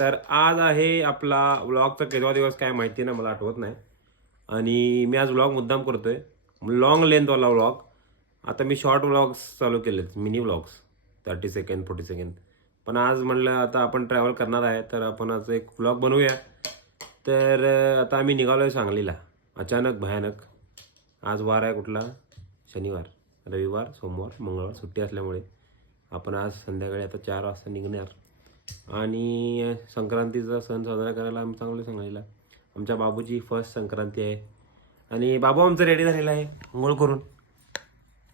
तर आज आहे आपला व्लॉगचा केव्हा दिवस काय माहिती ना, मला आठवत नाही. आणि मी आज व्लॉग मुद्दाम करतोय, लॉंग लेंथवाला व्लॉग. आता मी शॉर्ट व्लॉग्स चालू केलेत, मिनी व्लॉग्स 30 सेकंड 40 सेकंड. पण आज म्हणलं आता आपण ट्रॅव्हल करणार आहे, तर आपण आज एक व्लॉग बनवूया. तर आता आम्ही निघालोय सांगलीला, अचानक भयानक. आज वार आहे कुठला, शनिवार, रविवार, सोमवार, मंगळवार सुट्टी असल्यामुळे आपण आज संध्याकाळी आता 4 वाजता निघणार. आणि संक्रांतीचा सण साजरा करायला आम्ही चांगलं सांगायला. आमच्या बाबूची फर्स्ट संक्रांती आहे आणि बाबू आमचं रेडी झालेला आहे अंघोळ करून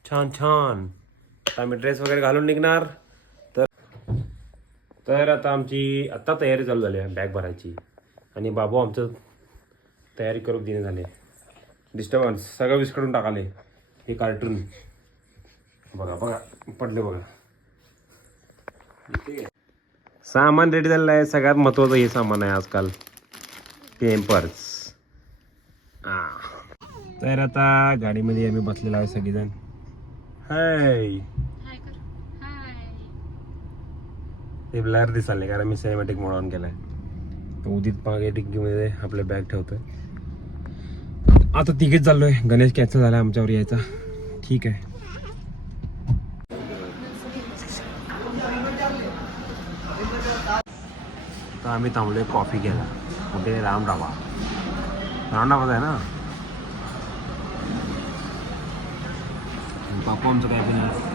छान छान. आता आम्ही ड्रेस वगैरे घालून निघणार. तर आता आमची आत्ता तयारी चालू झाली आहे बॅग भरायची. आणि बाबू आमचं तयारी करून देणे झाले. डिस्टर्बन्स सगळं विस्कडून टाकाले. हे कार्टून बघा बघा पडले बघा. सामान रेडी झालेलं आहे. सगळ्यात महत्त्वाचं हे सामान आहे आजकाल, पेम्पर्स. तर आता गाडीमध्ये आम्ही बसलेलो आहे सगळेजण. हाय ते ब्लर दिसाले कारण मी सिनेमॅटिक मोड ऑन केलाय. तर उदित मागे डिग्गीमध्ये आपले बॅग ठेवतोय. आता तिघेच चाललोय. गणेश कॅन्सल झाला आमच्यावर यायचा. ठीक आहे. तर आम्ही थांबलोय कॉफी घ्यायला. कुठे, राम ढाबा. राम ढाबाच आहे ना. बापू आमचं काय पिणार.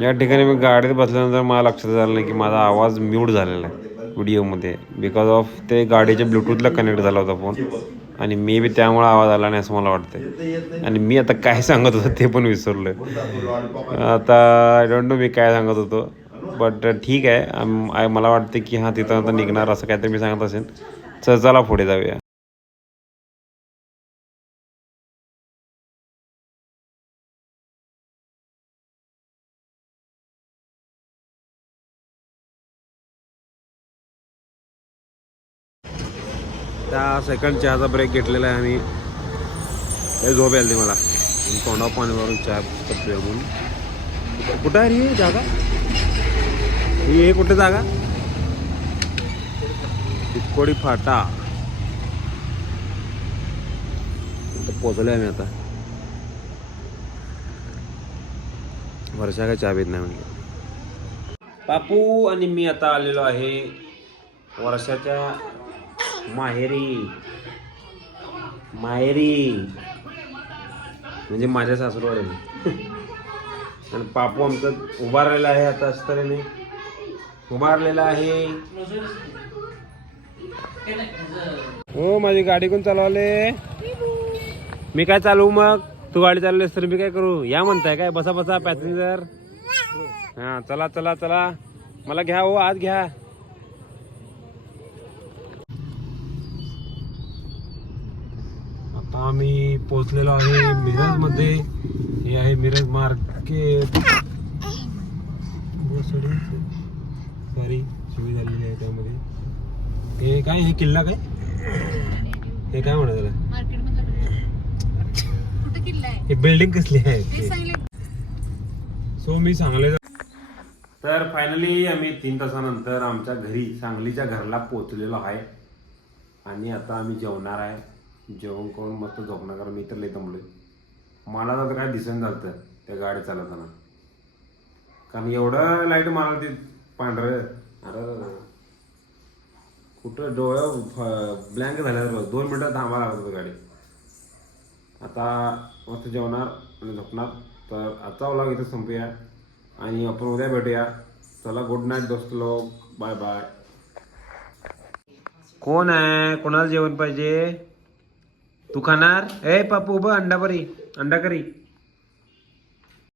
या ठिकाणी मी गाडीत बसल्यानंतर मला लक्षात झालं नाही की माझा आवाज म्यूट झालेला आहे व्हिडिओमध्ये. बिकॉज ऑफ ते गाडीच्या ब्लूटूथला कनेक्ट झाला होता फोन. आणि मी बी त्यामुळे आवाज आला नाही असं मला वाटतंय. आणि मी आता काय सांगत होतो ते पण विसरलोय. आता आय डोंट नो मी काय सांगत होतो. बट ठीक आहे. मला वाटतं की हां तिथं आता निघणार असं काहीतरी मी सांगत असेल. चला पुढे जाऊया. त्या सेकंड चहाचा ब्रेक घेतलेला आहे आम्ही. लय झोप यायला मला. तोंडावर पाणी भरून चहा पिऊया म्हणून. कुठं आहे रे जागा, ही कुठे जागा. चिकोडी फाटा पोचलोय आम्ही आता. वर्षा काय चहा पित नाही म्हणजे. बापू आणि मी आता आलेलो आहे वर्षाच्या माहेरी. म्हणजे माझ्या सासरवाडी. आणि पापू आमचं उभारलेला आहे आता असं तऱ्हेने उभारलेला आहे. हो माझी गाडी कोण चालवले. मी काय चालवू मग. तू गाडी चालवलीस तर मी काय करू. या म्हणताय काय. बसा बसा पॅसेंजर. हा चला चला चला. मला घ्या हो आज घ्या. आता आम्ही पोहोचलेलो आहे मिरज मध्ये. हे आहे मिरज मार्केट. सॉरी सुविधा झालेली आहे त्यामध्ये. हे काय, हे किल्ला काय, हे काय म्हणत त्याला. हे बिल्डिंग कसली आहे. सो मी सांगले. तर फायनली आम्ही 3 तासानंतर आमच्या घरी, सांगलीच्या घरला पोहोचलेलो आहे. आणि आता आम्ही जेवणार आहे. जेवण करून मस्त झोपणार. कारण मी तर लई दमलोय. मला तर काय दिसून झालं त्या गाडी चालवताना. कारण एवढं लाईट मारलं ते पांढरं. अरे कुठं डोळं ब्लँक झाल्यावर 2 मिनटं थांबा लागत होतं गाडी. आता मस्त जेवणार आणि झोपणार. तर आजचा व्लॉग इथं संपूया आणि आपण उद्या भेटूया. चला गुड नाईट दोस्त लोक. Bye bye. कोण आहे, कोणाला जेवण पाहिजे. तू खाणार. ए पापू उभं अंडा करी.